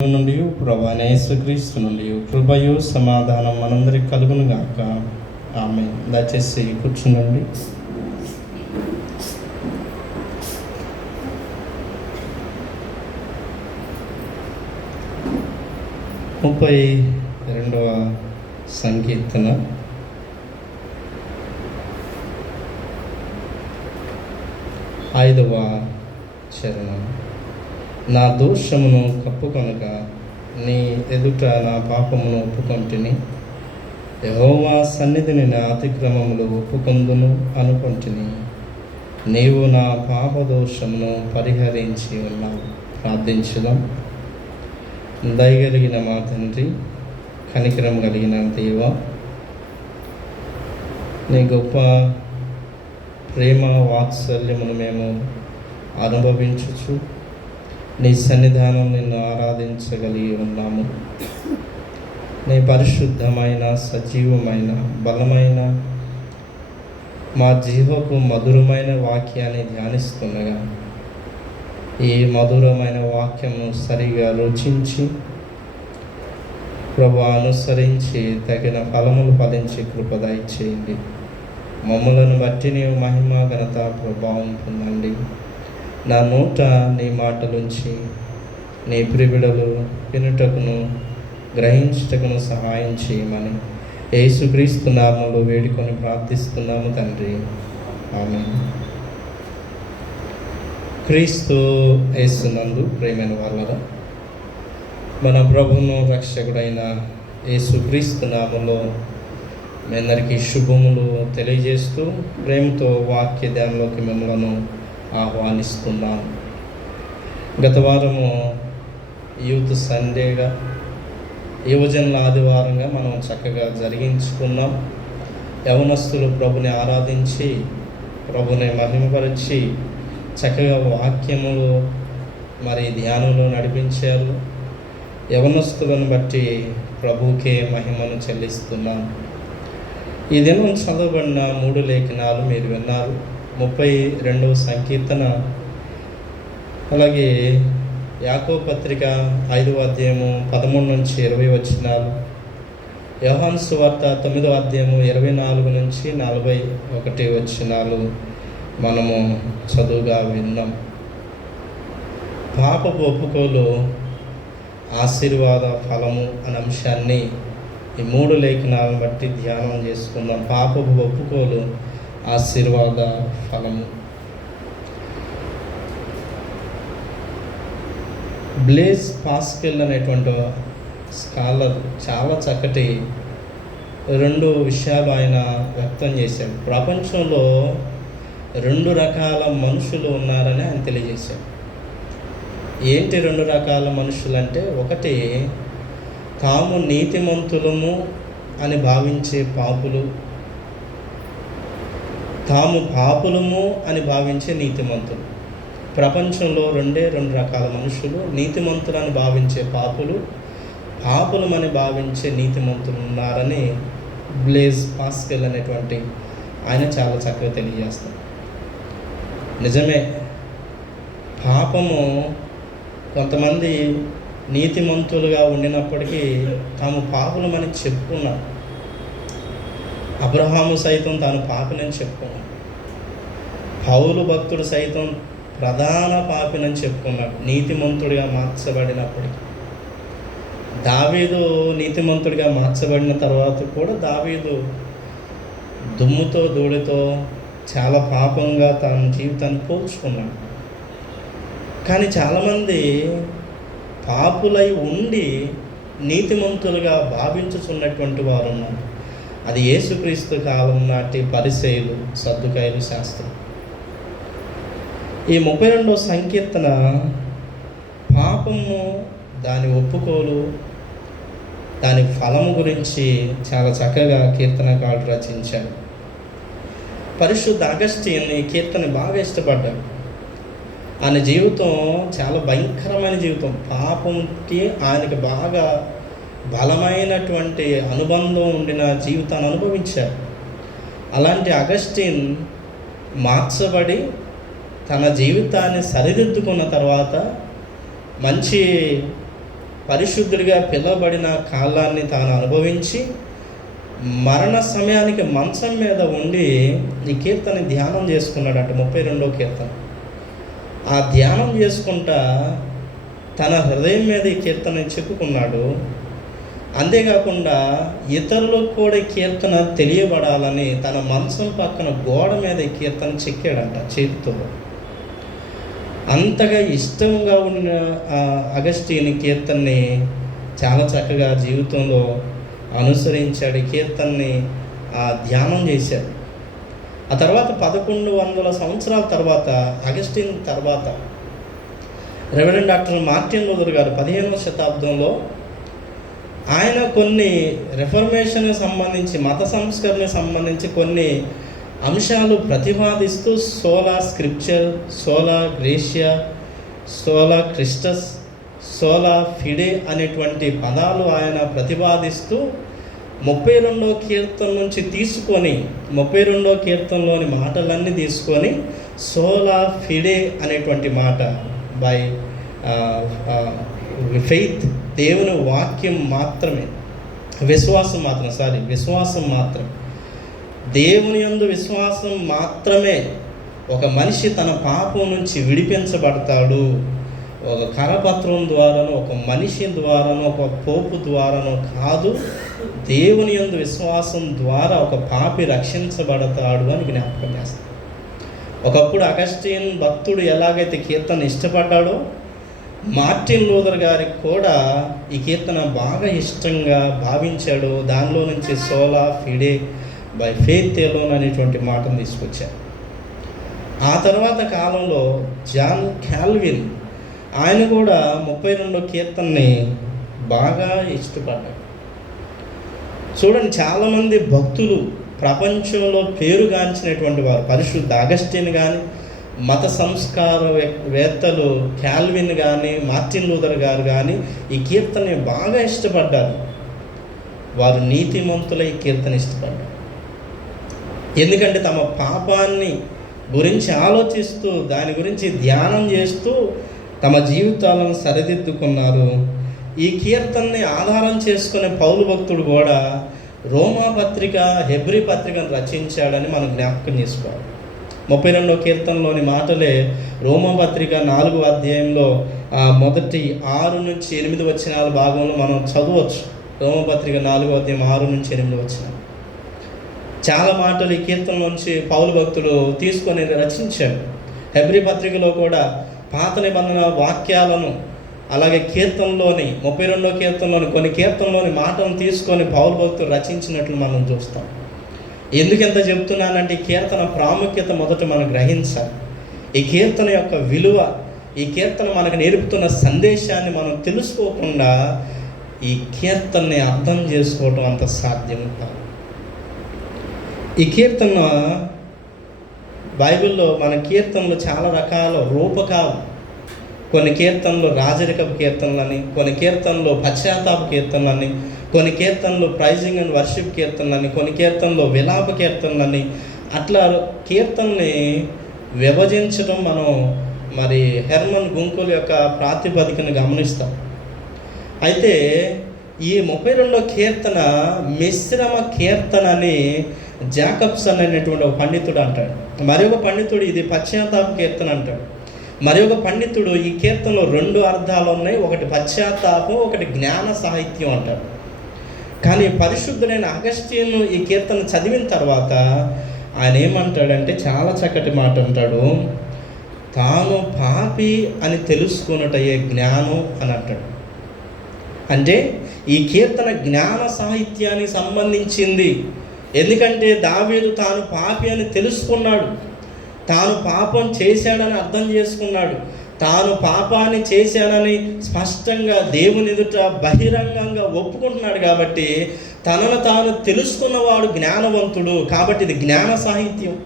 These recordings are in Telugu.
నుండి ప్రభువైన యేసుక్రీస్తు నుండి కృపయు సమాధానం మనందరికి కలుగును గాక. ఆమేన్. దయచేసి కూర్చునండి. ముప్పై 32వ సంకీర్తన 5వ చరణం. నా దోషమును కప్పుకొనక నీ ఎదుట నా పాపమును ఒప్పుకొంటిని. యెహోవా సన్నిధిని నా అతిక్రమములు ఒప్పుకొందును అనుకొంటిని. నీవు నా పాప దోషమును పరిహరించి ఉన్నావు. ప్రార్థించుదాం. దయగలిగిన మా తండ్రి, కనికరం కలిగిన దేవ, నీ గొప్ప ప్రేమ వాత్సల్యమును మేము అనుభవించుచు నీ సన్నిధానం నిన్ను ఆరాధించగలిగి ఉన్నాము. నీ పరిశుద్ధమైన, సజీవమైన, బలమైన, మా జీవకు మధురమైన వాక్యాన్ని ధ్యానిస్తుండగా ఈ మధురమైన వాక్యము సరిగా రుచించి ప్రభు అనుసరించి తగిన ఫలములు ఫలించి కృప దయచేయండి. మమ్ములను బట్టి నీవు మహిమ, ఘనత, ప్రభావం పొందండి. నా నోట నీ మాటలుంచి నీ ప్రిబిడలు వినుటకును గ్రహించుటకును సహాయం చేయమని యేసుక్రీస్తు నామములో వేడుకొని ప్రార్థిస్తున్నాము తండ్రి. ఆమేన్. క్రీస్తు యేసునందు ప్రేమైన వాళ్ళరా, మన ప్రభువును రక్షకుడైన యేసుక్రీస్తు నామములో మీ అందరికీ శుభములు తెలియజేస్తూ ప్రేమతో వాక్య ధ్యానంలోకి మిమ్మల్ని ఆహ్వానిస్తున్నాను. గత వారము యూత్ సండేగా, యువజనుల ఆదివారంగా మనం చక్కగా జరిగించుకున్నాం. యవనస్తులు ప్రభుని ఆరాధించి ప్రభుని మహిమపరిచి చక్కగా వాక్యములు మరి ధ్యానంలో నడిపించారు. యవనస్తులను బట్టి ప్రభువుకే మహిమను చెల్లిస్తున్నాం. ఈ దినం చదవబడిన 3 లేఖనాలు మీరు విన్నారు. 32వ సంకీర్తన, అలాగే యాకోబు పత్రిక 5వ అధ్యాయము 13 నుంచి 20 వచనాలు, యోహాను సువార్త 9వ అధ్యాయము 24 నుంచి 41 వచనాలు మనము చదువుగా విన్నాం. పాపపు ఒప్పుకోలు ఆశీర్వాద ఫలము అనే అంశాన్ని ఈ 3 లేఖనాలను బట్టి ధ్యానం చేసుకుందాం. పాపపు ఒప్పుకోలు ఆశీర్వాద ఫలము. బ్లేజ్ పాస్కెల్ అనేటువంటి స్కాలర్ చాలా చక్కటి 2 విషయాలు ఆయన వ్యక్తం చేశాడు. ప్రపంచంలో 2 రకాల మనుషులు ఉన్నారని ఆయన తెలియజేశాడు. ఏంటి 2 రకాల మనుషులు అంటే, ఒకటి తాము నీతిమంతులము అని భావించే పాపులు, తాము పాపులము అని భావించే నీతిమంతులు. ప్రపంచంలో 2 రకాల మనుషులు. నీతిమంతులని భావించే పాపులు, పాపులమని భావించే నీతిమంతులు ఉన్నారని బ్లేజ్ పాస్కెల్ అనేటువంటి ఆయన చాలా చక్కగా తెలియజేస్తారు. నిజమే, పాపము కొంతమంది నీతిమంతులుగా ఉండినప్పటికీ తాము పాపులమని చెప్పుకున్నారు. అబ్రహాము సైతం తాను పాపినని చెప్పుకున్నాడు. పౌలు భక్తుడు సైతం ప్రధాన పాపినని చెప్పుకున్నాడు నీతిమంతుడిగా మార్చబడినప్పటికీ. దావీదు నీతిమంతుడిగా మార్చబడిన తర్వాత కూడా దావీదు దుమ్ముతో ధూళితో చాలా పాపంగా తన జీవితాన్ని పోల్చుకున్నాడు. కానీ చాలామంది పాపులై ఉండి నీతిమంతులుగా భావించుచున్నటువంటి వారు ఉన్నారు. అది యేసుక్రీస్తు కాలం నాటి పరిసయ్యులు, సద్దుకాయలు, శాస్త్రం. ఈ 32వ సంకీర్తన పాపము, దాని ఒప్పుకోలు, దాని ఫలము గురించి చాలా చక్కగా కీర్తనకారుడు రచించాడు. పరిశుద్ధ అగస్టిన్ ఈ కీర్తన బాగా ఇష్టపడ్డాడు. ఆయన జీవితం చాలా భయంకరమైన జీవితం. పాపంకి ఆయనకి బాగా బలమైనటువంటి అనుబంధం ఉండిన జీవితాన్ని అనుభవించారు. అలాంటి అగస్టిన్ మార్చబడి తన జీవితాన్ని సరిదిద్దుకున్న తర్వాత మంచి పరిశుద్ధుడిగా పిలువబడిన కాలాన్ని తాను అనుభవించి మరణ సమయానికి మంచం మీద ఉండి ఈ కీర్తన ధ్యానం చేసుకున్నాడంట. 32వ కీర్తన ఆ ధ్యానం చేసుకుంటా తన హృదయం మీద ఈ కీర్తన చెప్పుకున్నాడు. అంతేకాకుండా ఇతరులకు కూడా ఈ కీర్తన తెలియబడాలని తన మంచం పక్కన గోడ మీద ఈ కీర్తన చెక్కాడంట చేతితో. అంతగా ఇష్టంగా ఉన్న అగస్టిన్ కీర్తనని చాలా చక్కగా జీవితంలో అనుసరించాడు. ఈ కీర్తనని ధ్యానం చేశాడు. ఆ తర్వాత 1100 సంవత్సరాల తర్వాత అగస్టిన్ తర్వాత రెవరెండ్ డాక్టర్ మార్టిన్ లూథర్ గారు 15వ శతాబ్దంలో ఆయన కొన్ని రిఫర్మేషన్కి సంబంధించి మత సంస్కరణకు సంబంధించి కొన్ని అంశాలు ప్రతిపాదిస్తూ సోలా స్క్రిప్చర్, సోలా గ్రేషియా, సోలా క్రిస్టస్, సోలా ఫిడే అనేటువంటి పదాలు ఆయన ప్రతిపాదిస్తూ 32వ కీర్తన నుంచి తీసుకొని 32వ కీర్తనలోని మాటలన్నీ తీసుకొని సోలా ఫిడే అనేటువంటి మాట బై ఫెయిత్, దేవుని వాక్యం మాత్రమే, విశ్వాసం మాత్రం, దేవుని యందు విశ్వాసం మాత్రమే ఒక మనిషి తన పాపం నుంచి విడిపించబడతాడు. ఒక కరపత్రం ద్వారానో, ఒక మనిషి ద్వారానో, ఒక పోపు ద్వారానో కాదు, దేవుని యందు విశ్వాసం ద్వారా ఒక పాపి రక్షించబడతాడు అని జ్ఞాపకం చేస్తాడు. ఒకప్పుడు అగస్టిన్ భక్తుడు ఎలాగైతే కీర్తన ఇష్టపడ్డాడో, మార్టిన్ లూథర్ గారికి కూడా ఈ కీర్తన బాగా ఇష్టంగా భావించాడు. దానిలో నుంచి సోలా ఫిడే బై ఫెయిత్ ఎలోన్ అనేటువంటి మాటను తీసుకొచ్చారు. ఆ తర్వాత కాలంలో జాన్ క్యాల్విన్ ఆయన కూడా 32వ కీర్తనని బాగా ఇష్టపడ్డాడు. చూడండి, చాలామంది భక్తులు ప్రపంచంలో పేరుగాంచినటువంటి వారు పరిశుద్ధ అగస్టిన్ కానీ, మత సంస్కార వేత్తలు క్యాల్విన్ కానీ, మార్టిన్ లూథర్ గారు కానీ ఈ కీర్తనని బాగా ఇష్టపడ్డారు. వారు నీతిమంతులై ఈ కీర్తన ఇష్టపడ్డారు. ఎందుకంటే తమ పాపాన్ని గురించి ఆలోచిస్తూ దాని గురించి ధ్యానం చేస్తూ తమ జీవితాలను సరిదిద్దుకున్నారు. ఈ కీర్తనని ఆధారం చేసుకునే పౌలు భక్తుడు కూడా రోమా పత్రిక, హెబ్రీ పత్రికను రచించాడని మనం జ్ఞాపకం చేసుకోవాలి. 32వ కీర్తనలోని మాటలే రోమా పత్రిక 4వ అధ్యాయంలో మొదటి 6 నుంచి 8 వచనాల భాగంలో మనం చదవచ్చు. రోమా పత్రిక 4వ అధ్యాయం 6 నుంచి 8 వచనాలు. చాలా మాటలు ఈ కీర్తనలోంచి పౌలు భక్తుడు తీసుకొని రచించాడు. హెబ్రీ పత్రికలో కూడా పాత నిబంధన వాక్యాలను, అలాగే కీర్తనలోని 32వ కీర్తనలోని కొన్ని కీర్తనలోని మాటలను తీసుకొని పౌలు భక్తుడు రచించినట్లు మనం చూస్తాం. ఎందుకు ఎంత చెప్తున్నానంటే ఈ కీర్తన ప్రాముఖ్యత మొదట మనం గ్రహించాలి. ఈ కీర్తన యొక్క విలువ, ఈ కీర్తన మనకు నేర్పుతున్న సందేశాన్ని మనం తెలుసుకోకుండా ఈ కీర్తనని అర్థం చేసుకోవటం అంత సాధ్యం కాదు. ఈ కీర్తన బైబిల్లో మన కీర్తనలు చాలా రకాల రూపకాలు. కొన్ని కీర్తనలు రాజరికపు కీర్తనలని, కొన్ని కీర్తనలు పశ్చాత్తాప కీర్తనలని, కొన్ని కీర్తనలు ప్రైజింగ్ అండ్ వర్షిప్ కీర్తనలని, కొన్ని కీర్తనలు విలాప కీర్తనలని, అట్లా కీర్తనని విభజించడం మనం మరి హెర్మన్ గుంకుల్ యొక్క ప్రాతిపదికను గమనిస్తాం. అయితే ఈ 32వ కీర్తన మిశ్రమ కీర్తన అని జాకబ్సన్ అనేటువంటి ఒక పండితుడు అంటాడు. మరి ఒక పండితుడు ఇది పశ్చాత్తాప కీర్తన అంటాడు. మరి ఒక పండితుడు ఈ కీర్తనలో 2 అర్థాలు ఉన్నాయి, ఒకటి పశ్చాత్తాపం, ఒకటి జ్ఞాన సాహిత్యం అంటాడు. కానీ పరిశుద్ధుడైన అగస్టిన్ ఈ కీర్తన చదివిన తర్వాత ఆయన ఏమంటాడంటే చాలా చక్కటి మాట అంటాడు. తాను పాపి అని తెలుసుకున్నటయే జ్ఞానం అని అంటాడు. అంటే ఈ కీర్తన జ్ఞాన సాహిత్యానికి సంబంధించింది. ఎందుకంటే దావీదు తాను పాపి అని తెలుసుకున్నాడు, తాను పాపం చేశాడని అర్థం చేసుకున్నాడు, తాను పాపాన్ని చేశానని స్పష్టంగా దేవుని ఎదుట బహిరంగంగా ఒప్పుకుంటున్నాడు. కాబట్టి తనను తాను తెలుసుకున్నవాడు జ్ఞానవంతుడు. కాబట్టి ఇది జ్ఞాన సాహిత్యం.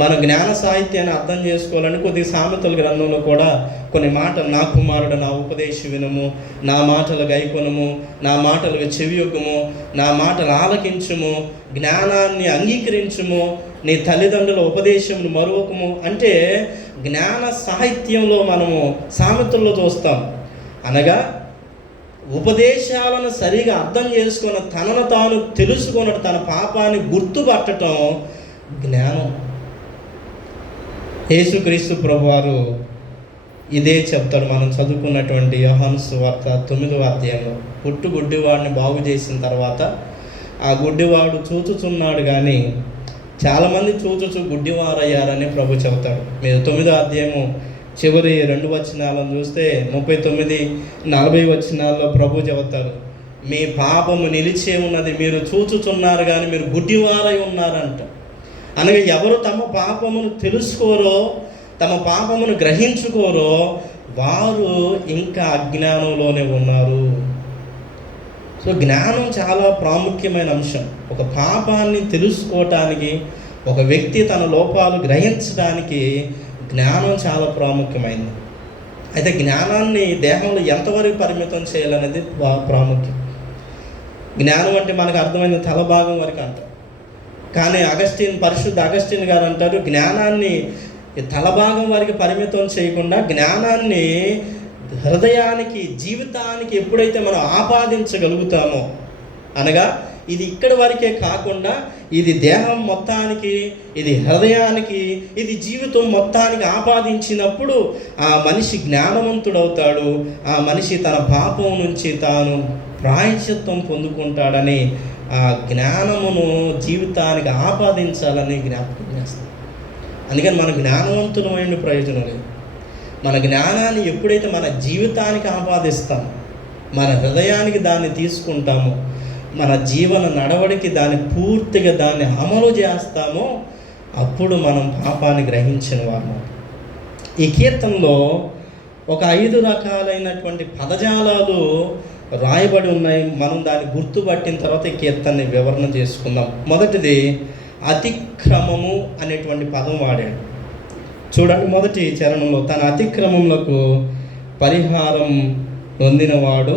మన జ్ఞాన సాహిత్యాన్ని అర్థం చేసుకోవాలని కొద్ది సామెతల గ్రంథంలో కూడా కొన్ని మాటలు, నా కుమారుడు నా ఉపదేశం వినుము, నా మాటలు గైకొనుము, నా మాటలకు చెవియొగ్గుము, నా మాటలు ఆలకించుము, జ్ఞానాన్ని అంగీకరించుము, నీ తల్లిదండ్రుల ఉపదేశమును మరువకము. అంటే జ్ఞాన సాహిత్యంలో మనము సామెతల్లో చూస్తాం. అనగా ఉపదేశాలను సరిగా అర్థం చేసుకొని తనను తాను తెలుసుకొని తన పాపాన్ని గుర్తుపట్టడం జ్ఞానం. యేసుక్రీస్తు ప్రభువారు ఇదే చెప్తాడు. మనం చదువుకున్నటువంటి యోహాను సువార్త 9వ అధ్యాయంలో గుడ్డివాడిని బాగు చేసిన తర్వాత ఆ గుడ్డివాడు చూచుచున్నాడు, కానీ చాలామంది చూచుచు గుడ్డివారయ్యారని ప్రభు చెబుతాడు. మీరు 9వ అధ్యాయము చివరి 2 వచనాలను చూస్తే 39-40 వచనాల్లో ప్రభు చెబుతారు, మీ పాపము నిలిచే ఉన్నది, మీరు చూచుచున్నారు కానీ మీరు గుడ్డివారై ఉన్నారంట. అనగా ఎవరు తమ పాపమును తెలుసుకోరో, తమ పాపమును గ్రహించుకోరో వారు ఇంకా అజ్ఞానంలోనే ఉన్నారు. సో జ్ఞానం చాలా ప్రాముఖ్యమైన అంశం. ఒక పాపాన్ని తెలుసుకోవటానికి, ఒక వ్యక్తి తన లోపాలు గ్రహించడానికి జ్ఞానం చాలా ప్రాముఖ్యమైనది. అయితే జ్ఞానాన్ని దేహంలో ఎంతవరకు పరిమితం చేయాలనేది ప్రాముఖ్యం. జ్ఞానం అంటే మనకు అర్థమైన తల భాగం వరకు అంటారు, కానీ పరిశుద్ధ అగస్టిన్ గారు అంటారు, జ్ఞానాన్ని తల భాగం వరకు పరిమితం చేయకుండా జ్ఞానాన్ని హృదయానికి, జీవితానికి ఎప్పుడైతే మనం ఆపాదించగలుగుతామో, అనగా ఇది ఇక్కడి వరకే కాకుండా ఇది దేహం మొత్తానికి, ఇది హృదయానికి, ఇది జీవితం మొత్తానికి ఆపాదించినప్పుడు ఆ మనిషి జ్ఞానవంతుడవుతాడు. ఆ మనిషి తన పాపం నుంచి తాను ప్రాయశ్చిత్తం పొందుకుంటాడని ఆ జ్ఞానమును జీవితానికి ఆపాదించాలని జ్ఞాపకం చేస్తాం. అందుకని మన జ్ఞానవంతులమైన ప్రయోజనం లేదు. మన జ్ఞానాన్ని ఎప్పుడైతే మన జీవితానికి ఆపాదిస్తామో, మన హృదయానికి దాన్ని తీసుకుంటామో, మన జీవన నడవడికి పూర్తిగా దాన్ని అమలు చేస్తామో, అప్పుడు మనం పాపాన్ని గ్రహించిన వారు. ఈ కీర్తనలో ఒక 5 రకాలైనటువంటి పదజాలాలు రాయబడి ఉన్నాయి. మనం దాన్ని గుర్తుపట్టిన తర్వాత ఈ కీర్తనని వివరణ చేసుకుందాం. మొదటిది అతిక్రమము అనేటువంటి పదం వాడాడు. చూడండి, మొదటి చరణంలో తన అతిక్రమములకు పరిహారం పొందినవాడు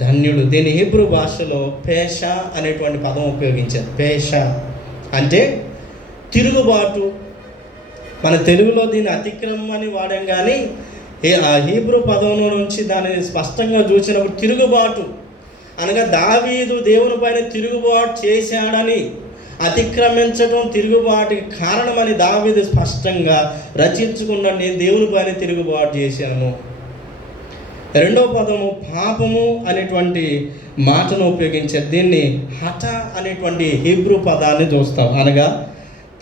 ధన్యుడు. దీని హీబ్రూ భాషలో పేషా అనేటువంటి పదం ఉపయోగించారు. పేషా అంటే తిరుగుబాటు. మన తెలుగులో దీన్ని అతిక్రమం అని వాడాం, కానీ ఆ హీబ్రూ పదం నుంచి దాన్ని స్పష్టంగా చూసినప్పుడు తిరుగుబాటు అనగా దావీదు దేవుని పైన తిరుగుబాటు చేశాడని, అతిక్రమించడం తిరుగుబాటుకి కారణమని దావీదు స్పష్టంగా రచించుకున్నాడు. నేను దేవుని పైన తిరుగుబాటు చేశాను. రెండవ పదము పాపము అనేటువంటి మాటను ఉపయోగించారు. దీన్ని హఠ అనేటువంటి హీబ్రూ పదాన్ని చూస్తాం. అనగా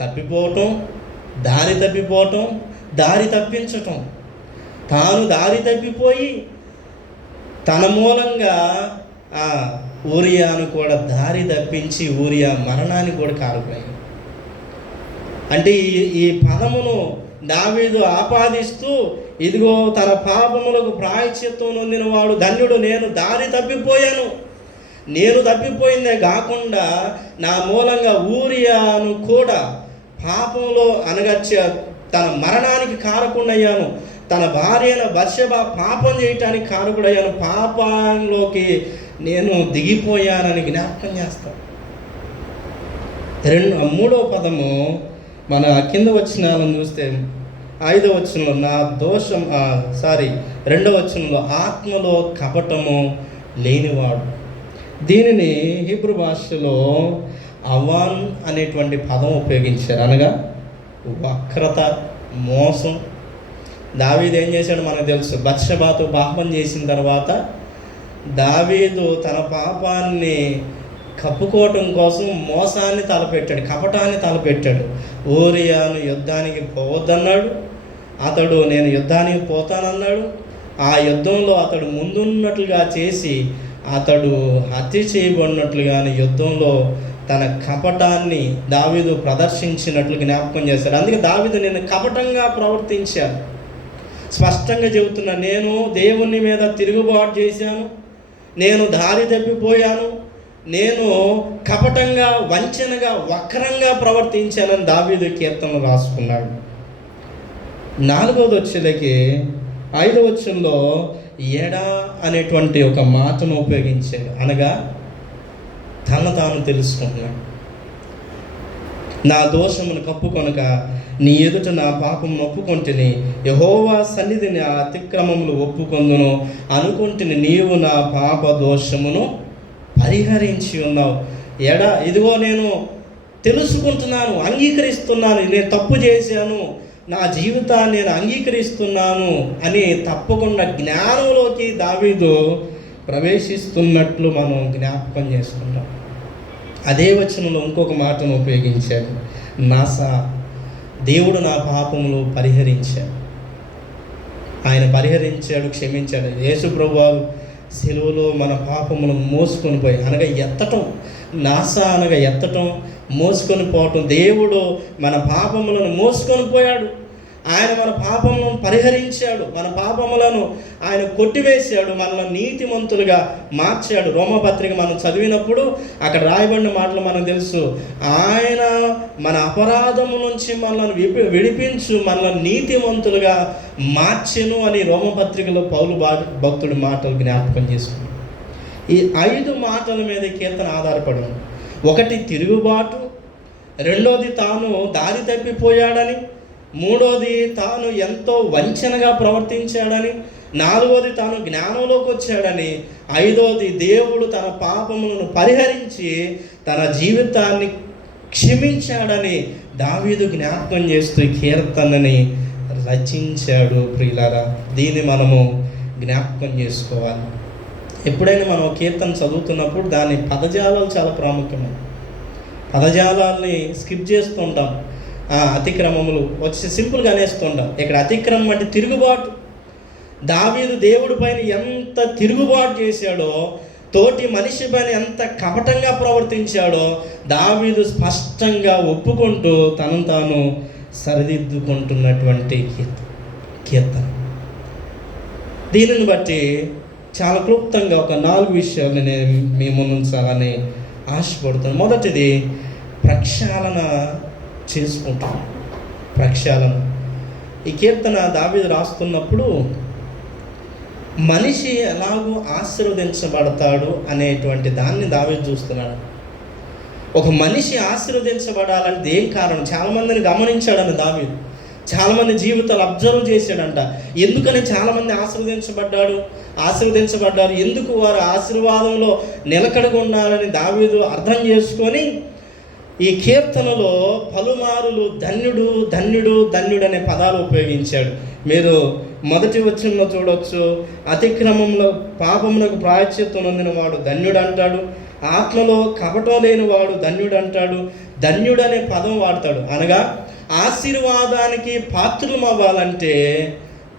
తప్పిపోవటం, దారి తప్పిపోవటం, దారి తప్పించటం. తాను దారి తప్పిపోయి తన మూలంగా ఊరియాను కూడా దారి తప్పించి ఊరియా మరణానికి కూడా కారణమయ్యాడు. అంటే ఈ పదమును దావీదు ఆపాదిస్తూ, ఇదిగో తన పాపములకు ప్రాయశ్చిత్తం నొందిన వాడు ధన్యుడు, నేను దారి తప్పిపోయాను, నేను తప్పిపోయిందే కాకుండా నా మూలంగా ఊరియాను కూడా పాపంలో అనగచ్చ తన మరణానికి కారకుడయ్యాను, తన భార్య అయిన బత్షెబా పాపం చేయటానికి కారకుడయ్యాను, పాపంలోకి నేను దిగిపోయానని జ్ఞాపకం చేస్తాను. మూడవ పదము మన కింద వచనాలను చూస్తే 5వ వచనంలో నా దోషం 2వ వచనంలో ఆత్మలో కపటము లేనివాడు. దీనిని హీబ్రూ భాషలో అవాన్ అనేటువంటి పదం ఉపయోగించారు. అనగా వక్రత, మోసం. దావీదు ఏం చేశాడు మనకు తెలుసు. బత్షెబాతో పాపం చేసిన తర్వాత దావీదు తన పాపాన్ని కప్పుకోవటం కోసం మోసాన్ని తలపెట్టాడు, కపటాన్ని తలపెట్టాడు. ఊరియాను యుద్ధానికి పోవద్దన్నాడు. అతడు నేను యుద్ధానికి పోతానన్నాడు. ఆ యుద్ధంలో అతడు ముందున్నట్లుగా చేసి అతడు హత్య చేయబడినట్లుగాని యుద్ధంలో తన కపటాన్ని దావీదు ప్రదర్శించినట్లు జ్ఞాపకం చేశాడు. అందుకే దావీదు నేను కపటంగా ప్రవర్తించాను, స్పష్టంగా చెబుతున్నా, నేను దేవుని మీద తిరుగుబాటు చేశాను, నేను దారి తప్పిపోయాను, నేను కపటంగా, వంచనగా, వక్రంగా ప్రవర్తించానని దావీదు కీర్తనలు రాసుకున్నాడు. 4వది వచ్చేలకి 5వ వచనంలో ఎడా అనేటువంటి ఒక మాటను ఉపయోగించాడు. అనగా తను తాను తెలుసుకుంటున్నాడు. నా దోషమును కప్పుకొనక నీ ఎదుట నా పాపమును ఒప్పుకొంటిని, యెహోవా సన్నిధిని ఆ అతిక్రమములు ఒప్పుకొందును అనుకుంటుని నీవు నా పాప దోషమును పరిహరించి ఉన్నావు. ఇదిగో నేను తెలుసుకుంటున్నాను, అంగీకరిస్తున్నాను, నేను తప్పు చేశాను, నా జీవితాన్ని నేను అంగీకరిస్తున్నాను అని తప్పకుండా జ్ఞానంలోకి దావీదు ప్రవేశిస్తున్నట్లు మనం జ్ఞాపకం చేసుకుంటాం. అదే వచనంలో ఇంకొక మాటను ఉపయోగించాడు, నాసా, దేవుడు నా పాపములు పరిహరించాడు. ఆయన పరిహరించాడు, క్షమించాడు. యేసు ప్రభువారు సిలువలో మన పాపములను మోసుకొని పోయి, అనగా ఎత్తటం, నాసా అనగా ఎత్తటం, మోసుకొని పోవటం. దేవుడు మన పాపములను మోసుకొని పోయాడు. ఆయన మన పాపములను పరిహరించాడు, మన పాపములను ఆయన కొట్టివేశాడు, మనల్ని నీతిమంతులుగా మార్చాడు. రోమపత్రిక మనం చదివినప్పుడు అక్కడ రాయబడిన మాటలు మనకు తెలుసు. ఆయన మన అపరాధము నుంచి మనల్ని విడిపించు, మనల్ని నీతిమంతులుగా మార్చెను అని రోమపత్రికలో పౌలు భక్తుడి మాటలు జ్ఞాపకం చేసుకున్నాడు. ఈ 5 మాటల మీద కీర్తన ఆధారపడి ఉంది. 1 తిరుగుబాటు, 2 తాను దారి తప్పిపోయాడని, 3 తాను ఎంతో వంచనగా ప్రవర్తించాడని, 4 తాను జ్ఞానంలోకి వచ్చాడని, 5 దేవుడు తన పాపములను పరిహరించి తన జీవితాన్ని క్షమించాడని దావీదు జ్ఞాపకం చేస్తూ కీర్తనని రచించాడు. ప్రియులారా, దీన్ని మనము జ్ఞాపకం చేసుకోవాలి. ఎప్పుడైనా మనం కీర్తన చదువుతున్నప్పుడు దాని పదజాలాలు చాలా ప్రాముఖ్యమైనవి. పదజాలాల్ని స్కిప్ చేస్తుంటాం, అతిక్రమములు వచ్చి సింపుల్గా అనేస్తుంటాం. ఇక్కడ అతిక్రమం అంటే తిరుగుబాటు. దావీదు దేవుడి పైన ఎంత తిరుగుబాటు చేశాడో, తోటి మనిషి పైన ఎంత కపటంగా ప్రవర్తించాడో దావీదు స్పష్టంగా ఒప్పుకుంటూ తనను తాను సరిదిద్దుకుంటున్నటువంటి కీర్తన. దీనిని బట్టి చాలా క్లుప్తంగా ఒక 4 విషయాలు నేను మీ ముందు ఉంచాలని ఆశపడుతాను. మొదటిది, ప్రక్షాళన చేసుకుంటాను. ప్రక్షాళన. ఈ కీర్తన దావీదు రాస్తున్నప్పుడు మనిషి ఎలాగో ఆశీర్వదించబడతాడు అనేటువంటి దాన్ని దావీదు చూస్తున్నాడు. ఒక మనిషి ఆశీర్వదించబడాలంటే ఏం కారణం? చాలామందిని గమనించాడని దావీదు, చాలామంది జీవితాలు అబ్జర్వ్ చేశాడంట. ఎందుకని చాలామంది ఆశీర్వదించబడ్డారు, ఎందుకు వారు ఆశీర్వాదంలో నిలకడగా ఉండాలని దావీదు అర్థం చేసుకొని ఈ కీర్తనలో పలుమారులు ధన్యుడు ధన్యుడు ధన్యుడు అనే పదాలు ఉపయోగించాడు. మీరు మొదటి వచనంలో చూడవచ్చు, అతిక్రమంలో పాపములకు ప్రాయశ్చిత్తం నొందిన వాడు ధన్యుడు అంటాడు, ఆత్మలో కపటం లేని వాడు ధన్యుడు అంటాడు. ధన్యుడు అనే పదం వాడతాడు. అనగా ఆశీర్వాదానికి పాత్రలు అవ్వాలంటే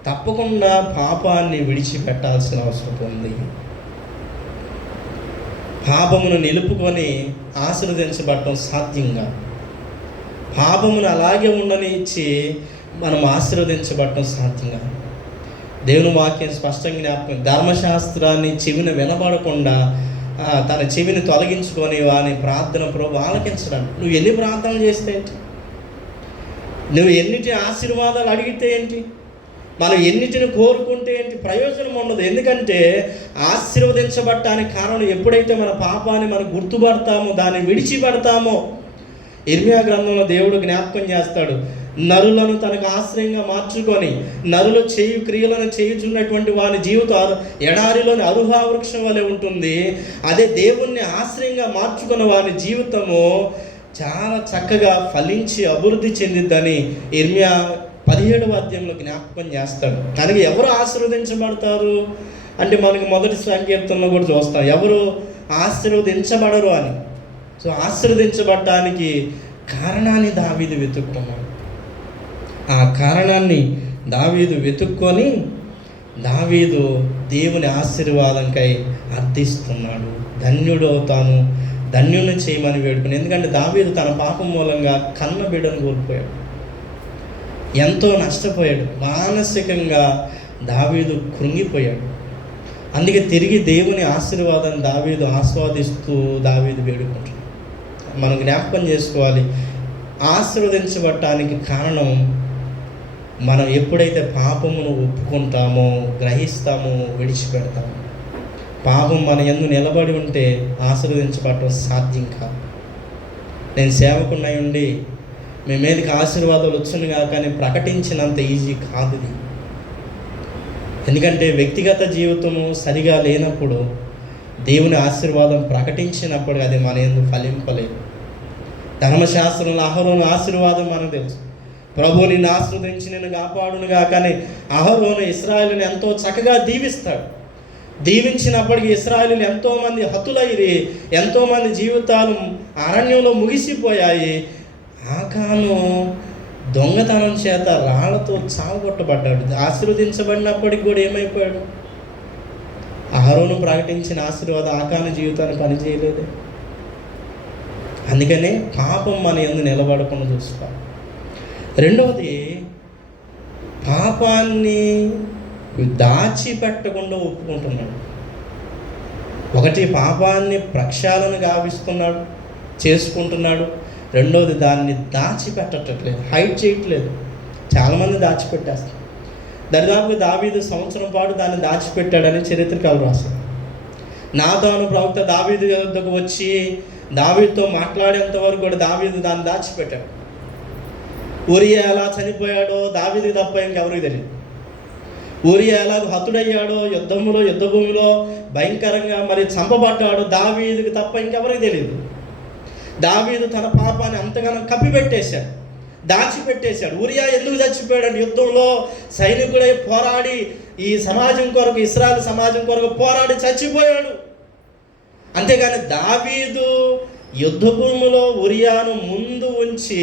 తప్పకుండా పాపాన్ని విడిచిపెట్టాల్సిన అవసరం ఉంది. పాపమును నిలుపుకొని ఆశీర్వదించబడటం సాధ్యంగా, పాపమును అలాగే ఉండనిచ్చి మనం ఆశీర్వదించబడటం సాధ్యంగా. దేవుని వాక్యం స్పష్టంగా జ్ఞాపకం, ధర్మశాస్త్రాన్ని చెవిని వినబడకుండా తన చెవిని తొలగించుకొని వాని ప్రార్థన ఆలకించడానికి. నువ్వు ఎన్ని ప్రార్థనలు చేస్తే ఏంటి? నువ్వు ఎన్నిటి ఆశీర్వాదాలు అడిగితే ఏంటి? మనం ఎన్నిటిని కోరుకుంటే ఏంటి? ప్రయోజనం ఉండదు. ఎందుకంటే ఆశీర్వదించబడటానికి కారణం ఎప్పుడైతే మన పాపాన్ని మనం గుర్తుపడతామో, దాన్ని విడిచిపెడతామో. ఇర్మియా గ్రంథంలో దేవుడు జ్ఞాపకం చేస్తాడు, నరులను తనకు ఆశ్రయంగా మార్చుకొని నరులు క్రియలను చేయుచున్నటువంటి వాని జీవితం ఎడారిలోని అరుహా వృక్షం వలె ఉంటుంది. అదే దేవుణ్ణి ఆశ్రయంగా మార్చుకున్న వాని జీవితము చాలా చక్కగా ఫలించి అభివృద్ధి చెందిద్దని ఇర్మియా 17వ అధ్యాయంలో జ్ఞాపకం చేస్తాడు. కనుక ఎవరు ఆశీర్వదించబడతారు అంటే మనకి మొదటి సంకీర్తనలో కూడా చూస్తాం, ఎవరు ఆశీర్వదించబడరు అని. సో ఆశీర్వదించబడటానికి కారణాన్ని దావీదు వెతుక్కున్నాడు. ఆ కారణాన్ని దావీదు వెతుక్కొని దావీదు దేవుని ఆశీర్వాదంకై అర్థిస్తున్నాడు. ధన్యుడవుతాను, ధన్యుని చేయమని వేడుకుని. ఎందుకంటే దావీదు తన పాపం మూలంగా కన్న బిడ్డను కోల్పోయాడు, ఎంతో నష్టపోయాడు, మానసికంగా దావీదు కృంగిపోయాడు. అందుకే తిరిగి దేవుని ఆశీర్వాదాన్ని దావీదు ఆస్వాదిస్తూ దావీదు వేడుకుంటాడు. మనం జ్ఞాపకం చేసుకోవాలి, ఆశీర్వదించబడటానికి కారణం మనం ఎప్పుడైతే పాపమును ఒప్పుకుంటామో, గ్రహిస్తామో, విడిచిపెడతామో. పాపం మన యందు నిలబడి ఉంటే ఆశీర్వదించబడటం సాధ్యం కాదు. నేను సేవకున్నై ఉండి మీ మీదకి ఆశీర్వాదాలు వచ్చునుగా, కానీ ప్రకటించినంత ఈజీ కాదు ఇది. ఎందుకంటే వ్యక్తిగత జీవితము సరిగా లేనప్పుడు దేవుని ఆశీర్వాదం ప్రకటించినప్పుడు అది మన యందు ఫలింపలేదు. ధర్మశాస్త్రంలో అహరోను ఆశీర్వాదం మనకు తెలుసు. ప్రభువు నిన్ను ఆశీర్వదించి నిన్ను కాపాడునుగా, కానీ అహరోను ఇశ్రాయేలుని ఎంతో చక్కగా దీవిస్తాడు. దీవించినప్పటికీ ఇశ్రాయేలులు ఎంతోమంది హతులైరి, ఎంతోమంది జీవితాలు అరణ్యంలో ముగిసిపోయాయి. ఆకాను దొంగతనం చేత రాళ్లతో చావగొట్టబడ్డాడు. ఆశీర్వదించబడినప్పటికి కూడా ఏమైపోయాడు? అహరోను ప్రకటించిన ఆశీర్వాదం ఆకాను జీవితాన్ని పనిచేయలేదు. అందుకనే పాపం మన యందు నిలబడకుండా చూసుకోవాలి. రెండవది, పాపాన్ని దాచిపెట్టకుండా ఒప్పుకుంటున్నాడు. ఒకటి, పాపాన్ని ప్రక్షాళన గావిస్తున్నాడు, చేసుకుంటున్నాడు. రెండవది, దాన్ని దాచిపెట్టట్లేదు, హైడ్ చేయట్లేదు. చాలామంది దాచిపెట్టేస్తారు. దరిదాపుగా దావీదు సంవత్సరం పాటు దాన్ని దాచిపెట్టాడని చరిత్రకారులు రాశారు. నాతాను ప్రవక్త దావీదు వద్దకు వచ్చి దావీదుతో మాట్లాడేంత వరకు కూడా దావీదు దాన్ని దాచిపెట్టాడు. ఊరియా ఎలా చనిపోయాడో దావీదుకి తప్ప ఇంకెవరికి తెలియదు. ఊరియా ఎలా హతుడయ్యాడో యుద్ధ భూమిలో భయంకరంగా మరి చంపబడ్డాడో దావీదుకి తప్ప ఇంకెవరికి తెలియదు. దావీదు తన పాపాన్ని అంతగానో కప్పిపెట్టేశాడు, దాచిపెట్టేశాడు. ఊరియా ఎందుకు చచ్చిపోయాడు? యుద్ధంలో సైనికుడై పోరాడి ఈ సమాజం కొరకు, ఇశ్రాయేలు సమాజం కొరకు పోరాడి చచ్చిపోయాడు. అంతేగాని దావీదు యుద్ధ భూమిలో ఊరియాను ముందు ఉంచి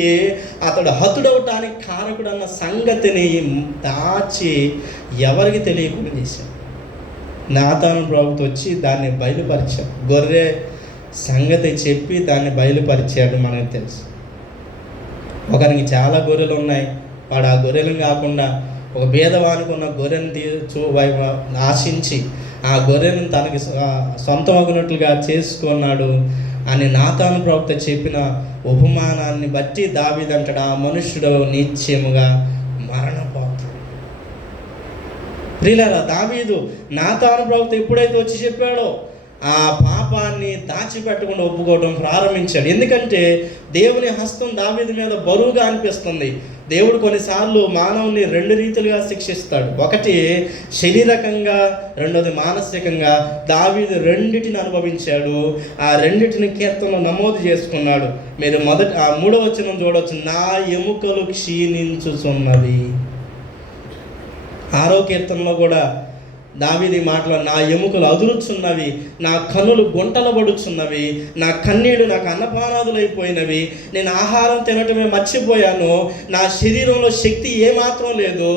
అతడు హతుడవటానికి కారకుడు అన్న సంగతిని దాచి ఎవరికి తెలియకుండా చేశాడు. నాతాను ప్రవక్త వచ్చి దాన్ని బయలుపరిచాడు. గొర్రె సంగతి చెప్పి దాన్ని బయలుపరిచాడు. మనకు తెలుసు, ఒకరికి చాలా గొర్రెలు ఉన్నాయి, వాడు ఆ గొర్రెలను కాకుండా ఒక భేదవానికి ఉన్న గొర్రెను ఆశించి ఆ గొర్రెను తనకి సొంతమగినట్లుగా చేసుకున్నాడు అని నాతాను ప్రవక్త చెప్పిన ఉపమానాన్ని బట్టి దావీదు అంటాడు, ఆ మనుష్యుడు నిశ్చయముగా మరణపాత్రుడు. ప్రియులారా, దావీదు నాతాను ప్రవక్త ఎప్పుడైతే వచ్చి చెప్పాడో ఆ పాపాన్ని దాచిపెట్టకుండా ఒప్పుకోవడం ప్రారంభించాడు. ఎందుకంటే దేవుని హస్తం దావీదు మీద బరువుగా అనిపిస్తుంది. దేవుడు కొన్నిసార్లు మానవుని రెండు రీతిలుగా శిక్షిస్తాడు. ఒకటి శారీరకంగా, రెండోది మానసికంగా. దావీదు రెండిటిని అనుభవించాడు. ఆ రెండిటిని కీర్తనలో నమోదు చేసుకున్నాడు. మీరు 3వ వచనం చూడవచ్చు, నా ఎముకలు క్షీణించుచున్నవి. 6వ కీర్తనలో కూడా దావీదు మాటలో, నా ఎముకలు అదురుచున్నవి, నా కన్నులు గుంటలు పడుచున్నవి, నా కన్నీడు నాకు అన్నపానాదులైపోయినవి, నేను ఆహారం తినటమే మర్చిపోయాను, నా శరీరంలో శక్తి ఏమాత్రం లేదు.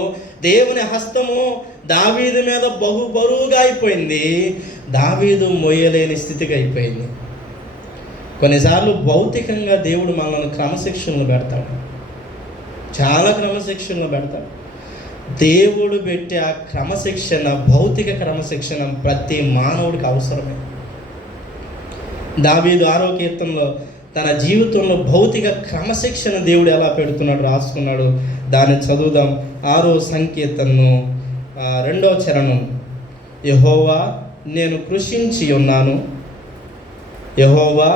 దేవుని హస్తము దావీదు మీద బరువుగా అయిపోయింది. దావీదు మోయలేని స్థితికి అయిపోయింది. కొన్నిసార్లు భౌతికంగా దేవుడు మనల్ని క్రమశిక్షణలు పెడతాడు, చాలా క్రమశిక్షణలు పెడతాడు. దేవుడు పెట్టే ఆ క్రమశిక్షణ, భౌతిక క్రమశిక్షణ ప్రతి మానవుడికి అవసరమే. దావీదు 6వ కీర్తనలో తన జీవితంలో భౌతిక క్రమశిక్షణ దేవుడు ఎలా పెడుతున్నాడు రాసుకున్నాడు. దాన్ని చదువుదాం. 6వ సంకీర్తనను 2వ చరణం, యెహోవా నేను కృషించి ఉన్నాను, యెహోవా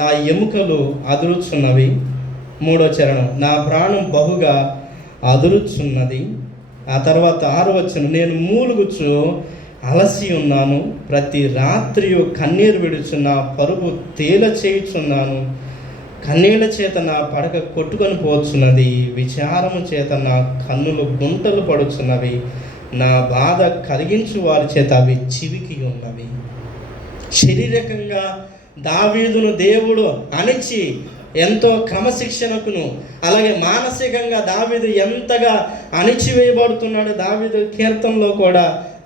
నా ఎముకలు అదురుచున్నవి. 3వ చరణం, నా ప్రాణం బహుగా అదురుచున్నది. ఆ తర్వాత 6వ వచనం, నేను మూలుగుచు అలసి ఉన్నాను, ప్రతి రాత్రి కన్నీరు విడుచున్న పరుగు తేల చేయుచున్నాను, కన్నీళ్ల చేత నా పడక కొట్టుకొని పోచున్నది, విచారము చేత నా కన్నులు గుంటలు పడుచున్నవి, నా బాధ కలిగించు వారి చేత అవి చివికి ఉన్నవి. శారీరకంగా దావీదును దేవుడు అణిచి ఎంతో క్రమశిక్షణకును, అలాగే మానసికంగా దావీదు ఎంతగా అణిచివేయబడుతున్నాడు. దావీదు కీర్తనలో కూడా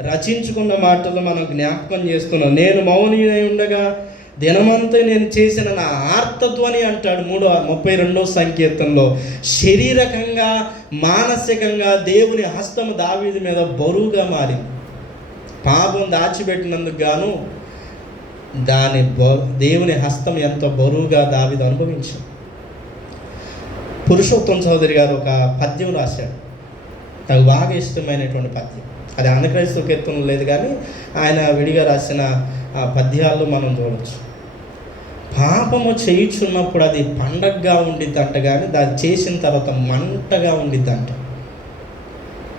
రచించుకున్న మాటలు మనం జ్ఞాపకం చేస్తున్నాం. నేను మౌనినై ఉండగా దినమంతా నేను చేసిన నా ఆర్తత్వని అంటాడు 32వ సంకీర్తనలో. శారీరకంగా, మానసికంగా దేవుని హస్తము దావీదు మీద బరువుగా మారింది. పాపం దాచిపెట్టినందుకు గాను దేవుని హస్తం ఎంతో బరువుగా దావీదు అనుభవించాడు. పురుషోత్తం చౌదరి గారు ఒక పద్యం రాశాడు, నాకు బాగా ఇష్టమైనటువంటి పద్యం. అది ఆంధ్రక్రైస్తవ కీర్తనలు లేదు, కానీ ఆయన విడిగా రాసిన ఆ పద్యాల్లో మనం చూడవచ్చు. పాపము చేయుచున్నప్పుడు అది పండగగా ఉండిద్దంట, కానీ దాన్ని చేసిన తర్వాత మంటగా ఉండిద్దంట.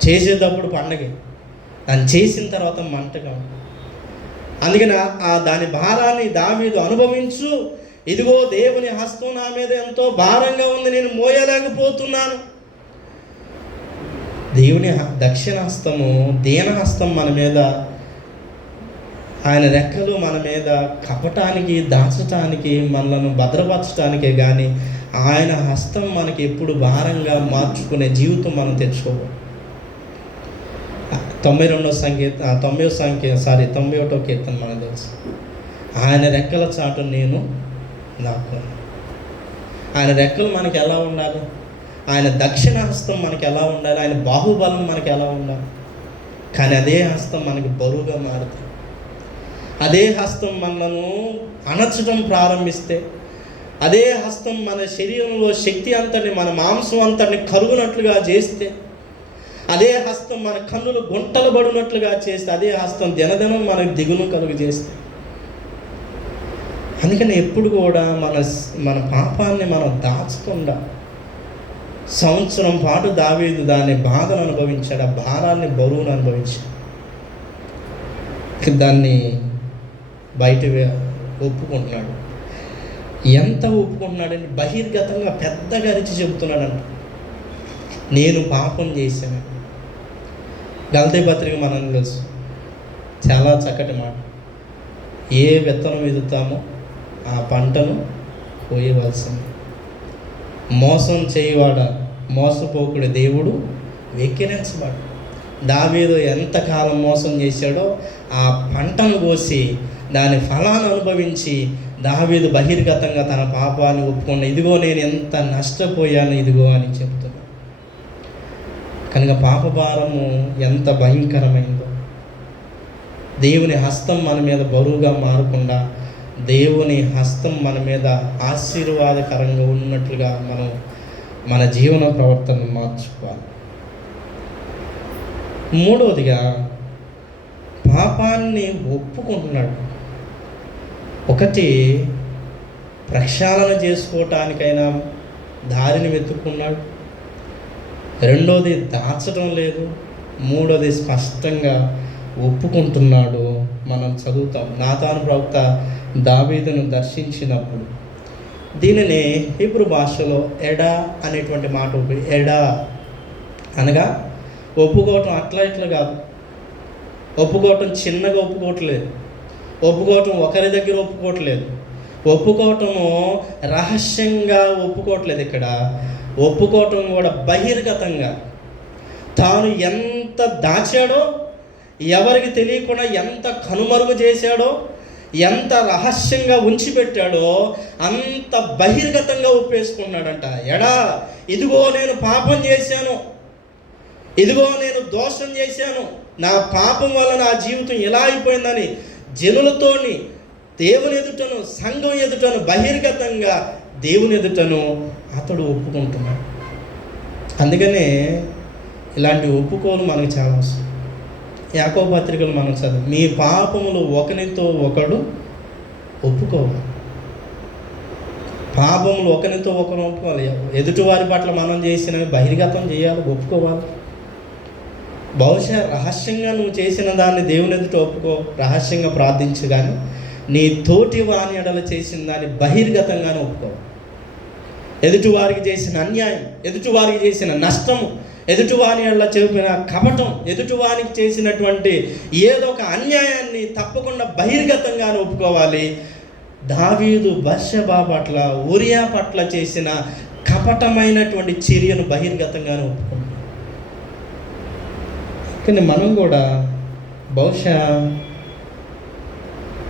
చేసేటప్పుడు పండగే, దాన్ని చేసిన తర్వాత మంటగా. అందుకని దాని భారాన్ని దావీదు అనుభవించు, ఇదిగో దేవుని హస్తం నా మీద ఎంతో భారంగా ఉంది, నేను మోయలేకపోతున్నాను. దేవుని దక్షిణ హస్తము, దీన హస్తం మన మీద, ఆయన రెక్కలు మన మీద కప్పటానికి, దాచటానికి, మనలను భద్రపరచడానికే కానీ ఆయన హస్తం మనకి ఎప్పుడు భారంగా మార్చుకునే జీవితం మనం తెచ్చుకోవాలి. 91వ కీర్తన మనకు తెలుసు. ఆయన రెక్కల చాటు నేను నాకు. ఆయన రెక్కలు మనకి ఎలా ఉండాలి, ఆయన దక్షిణ హస్తం మనకి ఎలా ఉండాలి, ఆయన బాహుబలం మనకి ఎలా ఉండాలి. కానీ అదే హస్తం మనకి బరువుగా మారుతుంది. అదే హస్తం మనను అణచడం ప్రారంభిస్తే, అదే హస్తం మన శరీరంలో శక్తి అంతటిని, మన మాంసం అంతటిని కరుగునట్లుగా చేస్తే, అదే హస్తం మన కన్నులు గుంటలు పడినట్లుగా చేస్తే, అదే హస్తం దినదినం మనకు దిగులు కలుగు చేస్తే. అందుకని ఎప్పుడు కూడా మన పాపాన్ని మనం దాచకుండా, సంవత్సరం పాటు దావీదు దాని బాధను అనుభవించాడు, ఆ భారాన్ని, బరువును అనుభవించాడు. దాన్ని బయట ఒప్పుకుంటున్నాడు. ఎంత ఒప్పుకుంటున్నాడంటే బహిర్గతంగా పెద్దగా అరిచి చెబుతున్నాడంట, నేను పాపం చేశాను. గలతీ పత్రిక మనం తెలుసు, చాలా చక్కటి మాట. ఏ విత్తనం విత్తుతామో ఆ పంటను కోయవలసింది. మోసం చేయవాడ, మోసపోకుడి దేవుడు వెక్కిరించబడు. దావీదు ఎంతకాలం మోసం చేశాడో ఆ పంటను కోసి దాని ఫలాన్ని అనుభవించి దావీదు బహిర్గతంగా తన పాపాన్ని ఒప్పుకున్న, ఇదిగో నేను ఎంత నష్టపోయాను ఇదిగో అని చెప్తున్నాను. కనుక పాపభారము ఎంత భయంకరమైందో, దేవుని హస్తం మన మీద బరువుగా మారకుండా దేవుని హస్తం మన మీద ఆశీర్వాదకరంగా ఉన్నట్లుగా మనం మన జీవన ప్రవర్తనను మార్చుకోవాలి. మూడవదిగా పాపాన్ని ఒప్పుకుంటున్నాడు. ఒకటి, ప్రక్షాళన చేసుకోవటానికైనా దారిని వెతుక్కున్నాడు. రెండోది, దాచడం లేదు. మూడోది, స్పష్టంగా ఒప్పుకుంటున్నాడు. మనం చదువుతాం, నాతాను ప్రవక్త దావీదును దర్శించినప్పుడు, దీనిని హీబ్రూ భాషలో ఎడా అనేటువంటి మాట ఎడా అనగా ఒప్పుకోవటం అట్లా ఇట్లా కాదు. ఒప్పుకోవటం చిన్నగా ఒప్పుకోవట్లేదు, ఒప్పుకోవటం ఒకరి దగ్గర ఒప్పుకోవట్లేదు, ఒప్పుకోవటము రహస్యంగా ఒప్పుకోవట్లేదు. ఇక్కడ ఒప్పుకోవటం కూడా బహిర్గతంగా, తాను ఎంత దాచాడో, ఎవరికి తెలియకుండా ఎంత కనుమరుగు చేశాడో, ఎంత రహస్యంగా ఉంచిపెట్టాడో అంత బహిర్గతంగా ఒప్పేసుకున్నాడంట. ఎడా, ఇదిగో నేను పాపం చేశాను, ఇదిగో నేను దోషం చేశాను, నా పాపం వల్ల నా జీవితం ఎలా అయిపోయిందని జనులతోని, దేవుని ఎదుటను, సంఘం ఎదుటను, బహిర్గతంగా దేవుని ఎదుటను అతడు ఒప్పుకుంటున్నాడు. అందుకనే ఇలాంటి ఒప్పుకోలు మనకు చాలా అవసరం. యాకోబు పత్రికలు మనం చదువు, మీ పాపములు ఒకరితో ఒకడు ఒప్పుకోవాలి. పాపములు ఒకరితో ఒకరు ఒప్పుకోవాలి. ఎదుటివారి పట్ల మనం చేసినవి బహిర్గతం చేయాలి, ఒప్పుకోవాలి. బహుశా రహస్యంగా నువ్వు చేసిన దాన్ని దేవుని ఎదుట ఒప్పుకో, రహస్యంగా ప్రార్థించు. కానీ నీ తోటి వాని ఎడల చేసిన దాన్ని బహిర్గతంగానే ఒప్పుకో. ఎదుటివారికి చేసిన అన్యాయం, ఎదుటివారికి చేసిన నష్టము, ఎదుటివాని ఎడల చెప్పిన కపటం, ఎదుటివానికి చేసినటువంటి ఏదో ఒక అన్యాయాన్ని తప్పకుండా బహిర్గతంగానే ఒప్పుకోవాలి. దావీదు బత్షెబా పట్ల, ఊరియా పట్ల చేసిన కపటమైనటువంటి చర్యను బహిర్గతంగానే ఒప్పుకున్నాం. కానీ మనం కూడా బహుశా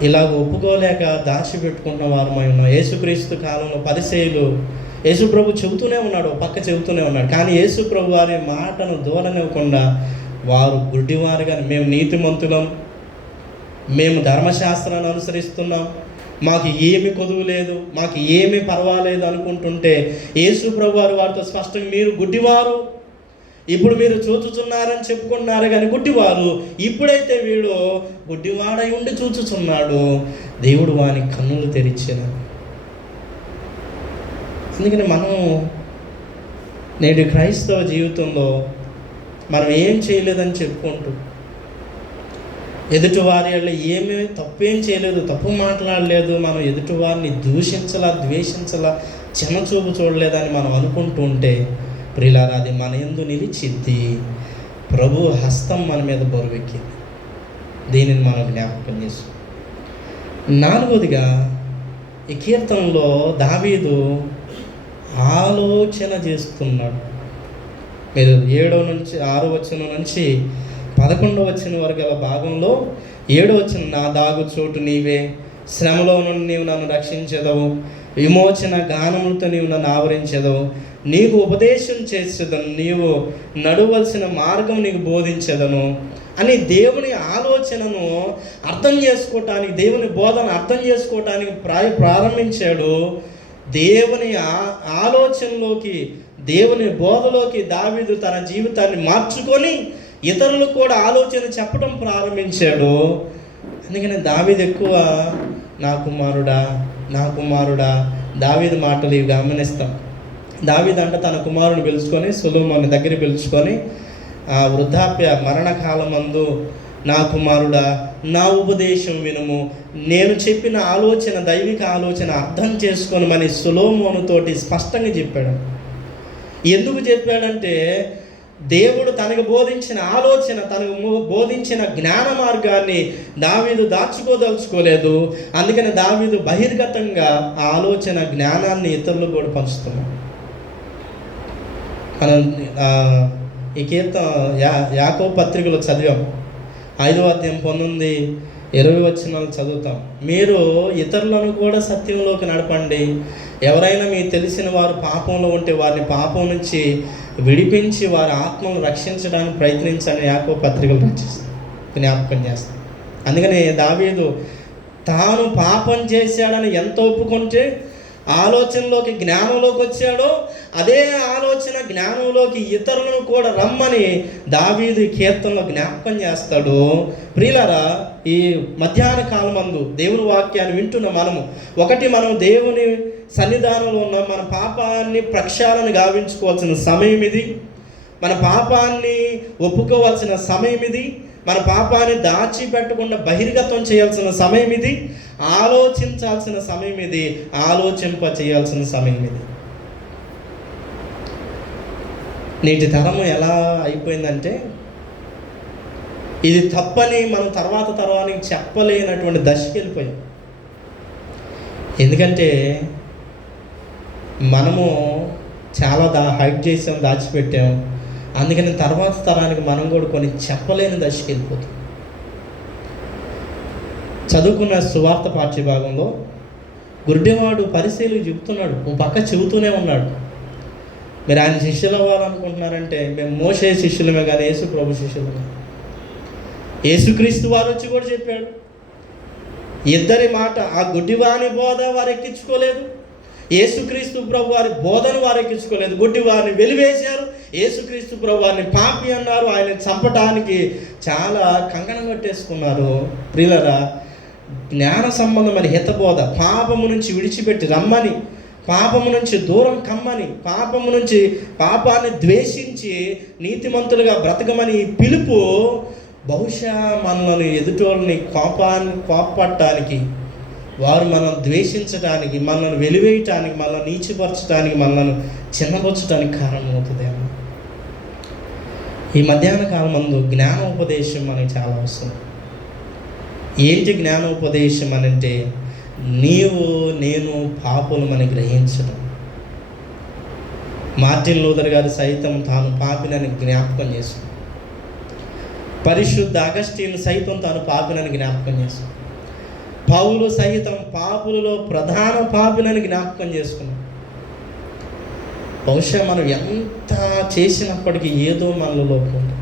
ఇలాగ ఒప్పుకోలేక దాచిపెట్టుకున్న వారమై ఉన్నాం. యేసుక్రీస్తు కాలంలో పరిసయ్యులు, యేసుప్రభు చెబుతూనే ఉన్నాడు, పక్క చెబుతూనే ఉన్నాడు, కానీ యేసుప్రభు వారి మాటను దూరనివ్వకుండా వారు గుడ్డివారుగా, మేము నీతిమంతులం, మేము ధర్మశాస్త్రాన్ని అనుసరిస్తున్నాం, మాకు ఏమి కొదువు లేదు, మాకు ఏమీ పర్వాలేదు అనుకుంటుంటే యేసుప్రభు వారు వారితో స్పష్టంగా, మీరు గుడ్డివారు, ఇప్పుడు మీరు చూచుచున్నారని చెప్పుకున్నారు కానీ గుడ్డివారు. ఇప్పుడైతే వీడు గుడ్డివాడై ఉండి చూచుచున్నాడు, దేవుడు వాని కన్నులు తెరిచాను. అందుకని మనం నేటి క్రైస్తవ జీవితంలో మనం ఏం చేయలేదని చెప్పుకుంటూ ఎదుటివారి వల్ల ఏమీ తప్పేం చేయలేదు, తప్పు మాట్లాడలేదు, మనం ఎదుటివారిని దూషించలా, ద్వేషించలా, చిన్నచూపు చూడలేదని మనం అనుకుంటూ ఉంటే ప్రియులారా, అది మన యందు నిలిచిద్ది. ప్రభు హస్తం మన మీద బరువెక్కింది. దీనిని మనం జ్ఞాపకం చేస్తాం. 4వదిగా ఈ కీర్తనలో దావీదు ఆలోచన చేస్తున్నాడు. మీరు 7వ నుంచి 6వ వచనం నుంచి 11వ వచనం వరకు గల భాగంలో 7వ వచనం, నా దాగు చోటు నీవే, శ్రమలో నుండి నీవు నన్ను రక్షించెదవు, విమోచన గానములతో నీవు నన్ను ఆవరించెదవు, నీకు ఉపదేశం చేసేదను, నీవు నడవలసిన మార్గం నీకు బోధించెదను అని దేవుని ఆలోచనను అర్థం చేసుకోవటానికి, దేవుని బోధన అర్థం చేసుకోవటానికి ప్రారంభించాడు. దేవుని ఆలోచనలోకి, దేవుని బోధలోకి దావీదు తన జీవితాన్ని మార్చుకొని ఇతరులకు కూడా ఆలోచన చెప్పడం ప్రారంభించాడు. అందుకని దావీదు ఎక్కువ నా కుమారుడా, నా కుమారుడా, దావీదు మాటలు ఇవి గమనిస్తాం. దావీదు అంటే తన కుమారుని పిలుచుకొని, సొలొమోను దగ్గర పిలుచుకొని, ఆ వృద్ధాప్య మరణకాలమందు నా కుమారుడా, నా ఉపదేశం వినుము, నేను చెప్పిన ఆలోచన, దైవిక ఆలోచన అర్థం చేసుకొని మరి సొలొమోనుతోటి స్పష్టంగా చెప్పాడు. ఎందుకు చెప్పాడంటే దేవుడు తనకు బోధించిన ఆలోచన, తనకు బోధించిన జ్ఞాన మార్గాన్ని దావీదు దాచుకోదలుచుకోలేదు. అందుకని దావీదు బహిర్గతంగా ఆ ఆలోచన జ్ఞానాన్ని ఇతరులకు కూడా పంచుతున్నాడు. మనం ఈ కీర్తన యాకోబు పత్రికలో చదివాం. 5వ అధ్యాయం 19-20 వచనాలు చదువుతాం. మీరు ఇతరులను కూడా సత్యంలోకి నడపండి, ఎవరైనా మీకు తెలిసిన వారు పాపంలో ఉంటే వారిని పాపం నుంచి విడిపించి వారి ఆత్మను రక్షించడానికి ప్రయత్నించని యాకోబు పత్రికలు జ్ఞాపకం చేస్తాం. అందుకని దావీదు తాను పాపం చేశాడని ఎంత ఒప్పుకుంటే ఆలోచనలోకి, జ్ఞానంలోకి వచ్చాడో అదే ఆలోచన జ్ఞానంలోకి ఇతరులను కూడా రమ్మని దావీదు కీర్తనలో జ్ఞాపకం చేస్తాడు. ప్రియులారా, ఈ మధ్యాహ్న కాలమందు దేవుని వాక్యాన్ని వింటున్న మనం దేవుని సన్నిధానంలో ఉన్న మన పాపాన్ని ప్రక్షాళన గావించుకోవాల్సిన సమయం ఇది. మన పాపాన్ని ఒప్పుకోవాల్సిన సమయం ఇది. మన పాపాన్ని దాచిపెట్టకుండా బహిర్గతం చేయాల్సిన సమయం ఇది. ఆలోచించాల్సిన సమయం ఇది. ఆలోచింప చేయాల్సిన సమయం ఇది. నేటి తరము ఎలా అయిపోయిందంటే, ఇది తప్పని మనం తరానికి చెప్పలేనటువంటి దశకి వెళ్ళిపోయాం. ఎందుకంటే మనము చాలా హైడ్ చేసాం, దాచిపెట్టాం. అందుకని తర్వాత తరానికి మనం కూడా కొన్ని చెప్పలేని దశకి వెళ్ళిపోతాం. చదువుకున్న సువార్త పాఠ్యభాగంలో గుడ్డివాడు పరిశీలికి చెబుతున్నాడు, ఓ పక్క చెబుతూనే ఉన్నాడు. మీరు ఆయన శిష్యులు అవ్వాలనుకుంటున్నారంటే మేము మోషే శిష్యులమే కానీ యేసు ప్రభు శిష్యులమే. యేసుక్రీస్తు వారు వచ్చి కూడా చెప్పాడు. ఇద్దరి మాట, ఆ గుడ్డివాని బోధ వారు ఎక్కించుకోలేదు, యేసుక్రీస్తు ప్రభు వారి బోధను వారు ఎక్కించుకోలేదు. గుడ్డి వారిని వెలివేశారు, యేసుక్రీస్తు ప్రభు వారిని పాపి అన్నారు, ఆయన చంపటానికి చాలా కంకణం కట్టేసుకున్నారు. ప్రియులరా, జ్ఞాన సంబంధమైన హితబోధ, పాపము నుంచి విడిచిపెట్టి రమ్మని, పాపము నుంచి దూరం కమ్మని, పాపము నుంచి పాపాన్ని ద్వేషించి నీతిమంతులుగా బ్రతకమని పిలుపు బహుశా మనల్ని ఎదుటోళ్ళని కోపపడటానికి, వారు మనం ద్వేషించడానికి, మనల్ని వెలివేయటానికి, మనల్ని నీచిపరచడానికి, మనల్ని చిన్నపరచడానికి కారణమవుతుందేమో. ఈ మధ్యాహ్న కాలం ముందు జ్ఞానోపదేశం మనకి చాలా అవసరం. ఏంటి జ్ఞానోపదేశం అని అంటే, నీవు నేను పాపులమని గ్రహించడం. మార్టిన్ లూథర్ గారు సైతం తాను పాపినని జ్ఞాపకం చేసుకున్నాడు. పరిశుద్ధ అగస్టిన్ సైతం తాను పాపినని జ్ఞాపకం చేసుకున్నాడు. పౌలు సహితం పాపులలో ప్రధాన పాపినని జ్ఞాపకం చేసుకున్నాడు. బహుశా మనం ఎంత చేసినప్పటికీ ఏదో మనలో లోపం ఉంది.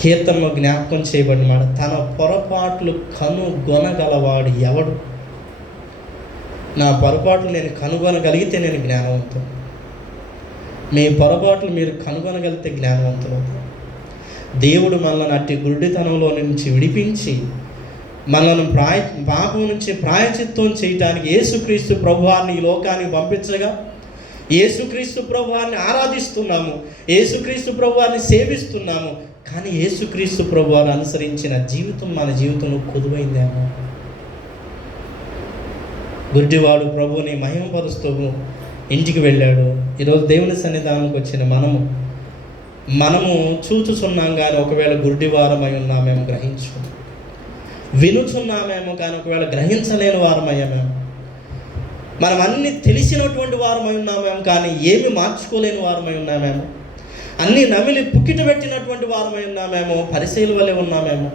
కీర్తనలో జ్ఞాపకం చేయబడినమాట, తన పొరపాట్లు కనుగొనగలవాడు ఎవడు? నా పొరపాట్లు నేను కనుగొనగలిగితే నేను జ్ఞానవంతుడు. మీ పొరపాట్లు మీరు కనుగొనగలిగితే జ్ఞానవంతులు. దేవుడు మనల్ని అట్టి గురుడితనంలో నుంచి విడిపించి మనల్ని పాపం నుంచి ప్రాయచిత్తం చేయటానికి యేసుక్రీస్తు ప్రభువారిని ఈ లోకానికి పంపించగా యేసుక్రీస్తు ప్రభువారిని ఆరాధిస్తున్నాము, యేసుక్రీస్తు ప్రభువారిని సేవిస్తున్నాము, కానీ యేసుక్రీస్తు ప్రభువారు అనుసరించిన జీవితం మన జీవితంలో కొదువైందేమో. గుడ్డివాడు ప్రభువుని మహిమపరుస్తూ ఇంటికి వెళ్ళాడు. ఈరోజు దేవుని సన్నిధానానికి వచ్చిన మనము చూచుచున్నాం కానీ ఒకవేళ గుడ్డివారమై ఉన్నామేమో గ్రహించు, వినుచున్నామేమో కానీ ఒకవేళ గ్రహించలేని వారమయ్యామేమో, మనం అన్నీ తెలిసినటువంటి వారమై ఉన్నామేమో కానీ ఏమి మార్చుకోలేని వారమై ఉన్నామేమో, అన్నీ నమిలి పుక్కిట పెట్టినటువంటి వారమై ఉన్నామేమో, పరిశీలన వలె ఉన్నామేమో.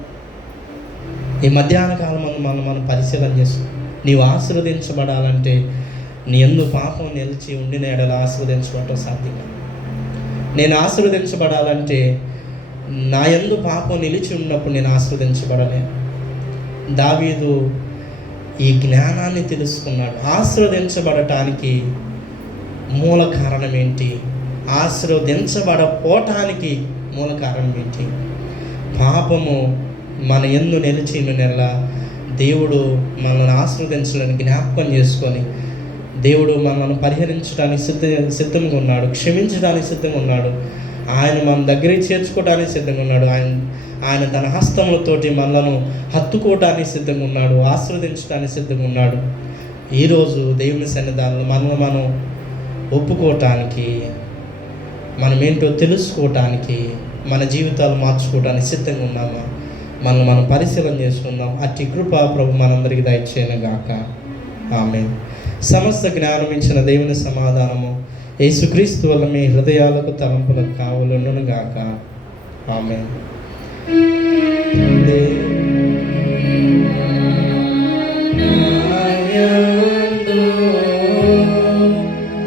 ఈ మధ్యాహ్న కాలం మనం పరిశీలన చేస్తాం. నీవు ఆశీర్వదించబడాలంటే నీ యందు పాపం నిలిచి ఉండిన ఎడల ఆశీర్వదించబడటం సాధ్యం. నేను ఆశీర్వదించబడాలంటే నా యందు పాపం నిలిచి ఉన్నప్పుడు నేను ఆశీర్వదించబడలేను. దావీదు ఈ జ్ఞానాన్ని తెలుసుకున్నాడు. ఆశీర్వదించబడటానికి మూల కారణం ఏంటి? ఆశీర్వదించబడపోవటానికి మూల కారణం ఏంటి? పాపము మన యందు నిలిచి నెల దేవుడు మనల్ని ఆశీర్వదించడానికి జ్ఞాపకం చేసుకొని దేవుడు మనల్ని పరిహరించడానికి సిద్ధంగా ఉన్నాడు, క్షమించడానికి సిద్ధంగా ఉన్నాడు, ఆయన మన దగ్గరికి చేర్చుకోవడానికి సిద్ధంగా ఉన్నాడు, ఆయన తన హస్తములతోటి మనలను హత్తుకోవడానికి సిద్ధంగా ఉన్నాడు, ఆశీర్వదించడానికి సిద్ధంగా ఉన్నాడు. ఈరోజు దేవుని సన్నిధానంలో మనం ఒప్పుకోవటానికి, మనమేంటో తెలుసుకోవటానికి, మన జీవితాలు మార్చుకోవడానికి సిద్ధంగా ఉన్నామా? మనం పరిశీలన చేసుకుందాం. అట్టి కృప ప్రభు మనందరికీ దయచేయను గాక. ఆమేన్. సమస్త జ్ఞానం ఇచ్చిన దేవుని సమాధానము యేసుక్రీస్తు వల్ల మీ హృదయాలకు తలంపులకు కావలుండును గాక. ఆమేన్.